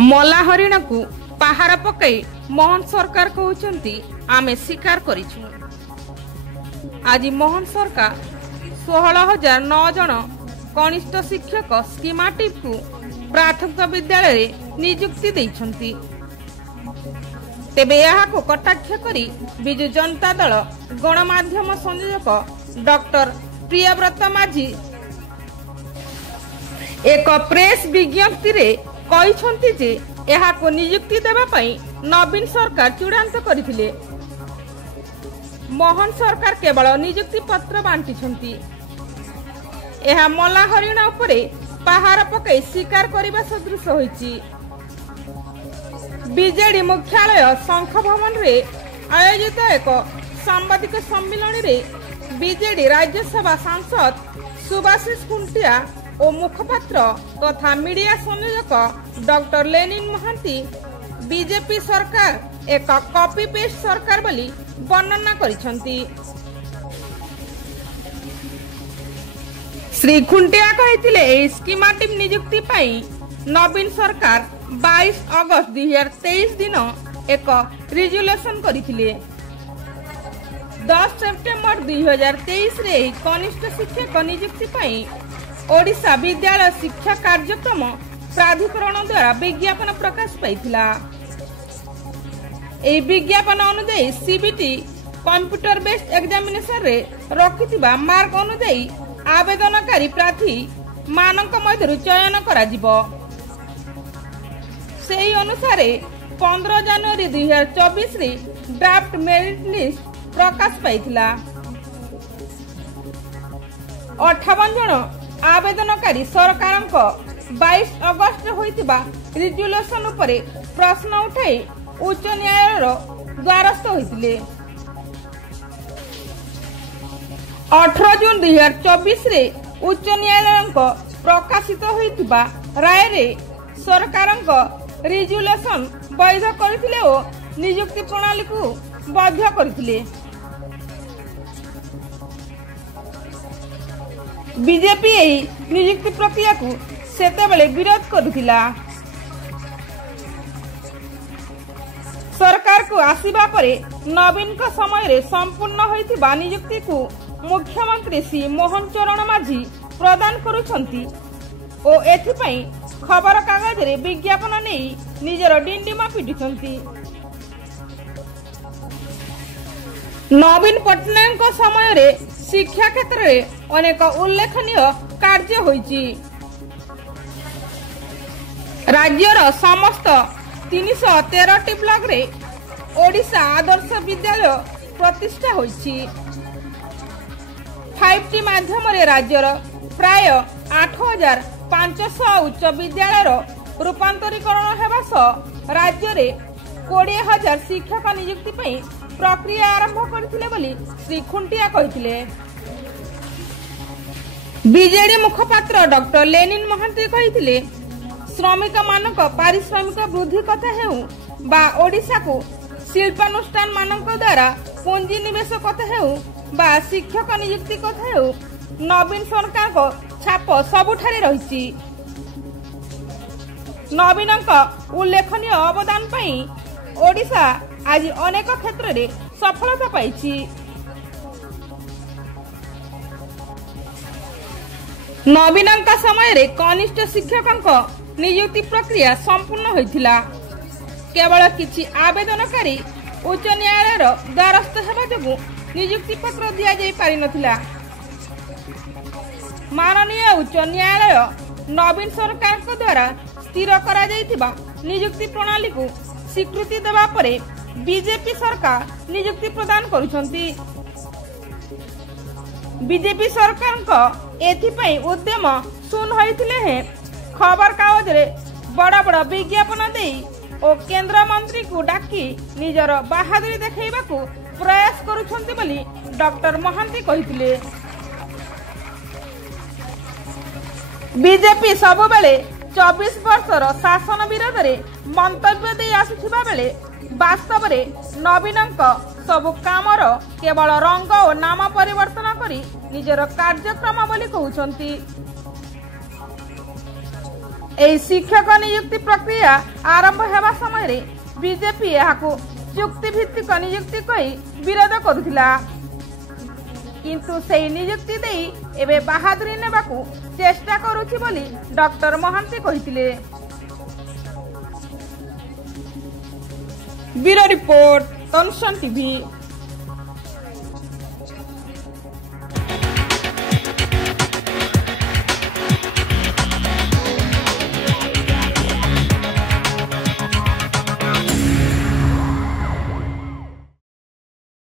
मला हरिण को पहाड़ पकई मोहन सरकार कहते आमे स्वीकार करिछु। आज मोहन सरकार 16,009 जन कनिष्ठ शिक्षक स्कीमाटिक को प्राथमिक विद्यालय नियुक्ति देइछंती। तेबे यहाँ को कटाक्ष करी बिजु जनता दल गणमाध्यम संयोजक डॉक्टर प्रियव्रत माझी एक प्रेस विज्ञप्ति रे कहिछंती जे यहाँ को नियुक्ति देबा पई नवीन सरकार चूड़ांत करथिले। मोहन सरकार केवल नियुक्ति पत्र बांटिछंती। यह मला हरिण उपरे पहाड़ पकई स्वीकार करने सदृश होइछि। बीजेडी मुख्यालय शंख भवन रे आयोजित एक सांबादिक सम्मेलन रे बीजेडी राज्यसभा सांसद सुभाषिष खुंटिया और मुखपात्र तथा मीडिया संयोजक डॉक्टर लेनिन महांती बीजेपी सरकार एक कॉपी पेस्ट सरकार बोली वर्णना करिसंती। श्री खुंटिया कहिथिले एई स्कीमाटिक नियुक्ति पई नवीन सरकार 22 अगस्त 2023 दिन एक रिजोल्यूशन करिथिले। 10 सेप्टेम्बर 2023 रे कनिष्ठ शिक्षक नियुक्ति पई ओडिशा विद्यालय शिक्षा कार्यक्रम प्राधिकरण द्वारा विज्ञापन प्रकाश पाइथिला। एई विज्ञापन अनुसार सीबीटी कंप्यूटर बेस्ड एग्जामिनेशन रे रखिथिबा मार्क अनुसार आवेदनकारी प्रार्थी मानक मध्यरु चयन कराजिबो। सेही अनुसार 15 जनवरी 2024 रे ड्राफ्ट मेरिट लिस्ट प्रकाश पाइथिला। 58 जन आवेदनकारी सरकार 22 अगस्त होइतिबा रिजोल्यूशन उपरे प्रश्न उठाई उच्च न्यायालय द्वारस्थ होइतिले। 18 जून 2024 रे उच्च न्यायालय प्रकाशित होइतिबा राय रे सरकार रिजोल्यूशन वैध करथिले और नियुक्ति प्रणाली को बाध्य करथिले। बीजेपी एही नियुक्ति प्रक्रिया को सेतेबेले विरोध करुथिला। सरकार को आसीबा परे नवीन का समय रे संपूर्ण होइतिबा नियुक्ति को मुख्यमंत्री श्री मोहन चरण माझी प्रदान करुछंती ओ एथिपई खबर कागज रे विज्ञापन नेई निजर डिंडिमा पिटिछंती। नवीन पटनायक समय रे शिक्षा क्षेत्र रे अनेक उल्लेखनीय कार्य होइछि। राज्यर समस्त 313 ब्लॉक रे ओडिशा आदर्श विद्यालय प्रतिष्ठा होइछि। 5T माध्यम रे राज्यर प्राय 8,500 उच्च विद्यालय रूपांतरीकरण हेबा सह राज्य रे 20,000 शिक्षक नियुक्ति पई प्रक्रिया आरंभ करथिले बोली श्री खुंटिया कहिथिले। बीजेडी मुखपात्र डॉक्टर लेनिन महांती कहिथिले श्रमिक मानक पारिश्रमिक वृद्धि कथा हेउ बा ओडिशा को शिल्पानुष्ठान मानक द्वारा पूंजी निवेश कथा हेउ बा शिक्षक नियुक्ति कथा हेउ नवीन सरकार को छाप सबुठारे रहिछि। नवीनक उल्लेखनीय अवदान पई ओडिशा आज अनेक क्षेत्र रे सफलता पाइछि। नवीनक समय रे कनिष्ठ शिक्षक नियुक्ति प्रक्रिया संपूर्ण होइथिला। केवल किछि आवेदनकारी उच्च न्यायालय द्वारस्थ हेबा जोगु नियुक्ति पत्र दिया जाई पारि नथिला। माननीय उच्च न्यायालय नवीन सरकार को द्वारा स्थिर करा जाइथिबा नियुक्ति प्रणाली को स्वीकृति देबा परे बीजेपी सरकार नियुक्ति प्रदान करुछंती। बीजेपी सरकार एथिपई उद्यम सुन होइथिले हे खबर कागज रे बड़ा बड़ा विज्ञापन देई और केंद्र मंत्री को डाकी निजर बहादुरी देखैबा को प्रयास करुछंती बोली डॉक्टर महांती कहिथिले। बीजेपी सब बेले 24 वर्षर शासन विरोध रे मंतव्य दे आसुथिबा बेले वास्तव रे नवीनक सब कामर केवल रंग और नाम परिवर्तन करी निजर कार्यक्रम बोली कहउछंती। ଏହି ଶିକ୍ଷକ ନିଯୁକ୍ତି ପ୍ରକ୍ରିୟା ଆରମ୍ଭ ହେବା ସମୟରେ ବିଜେପି ଏହାକୁ ଚୁକ୍ତିଭିତ୍ତିକ ନିଯୁକ୍ତି କହି ବିରୋଧ କରୁଥିଲା, କିନ୍ତୁ ସେହି ନିଯୁକ୍ତି ଦେଇ ଏବେ ବାହାଦୁରୀ ନେବାକୁ ଚେଷ୍ଟା କରୁଛି ବୋଲି ଡକ୍ଟର ମହାନ୍ତି କହିଥିଲେ। Bureau report, concern TV.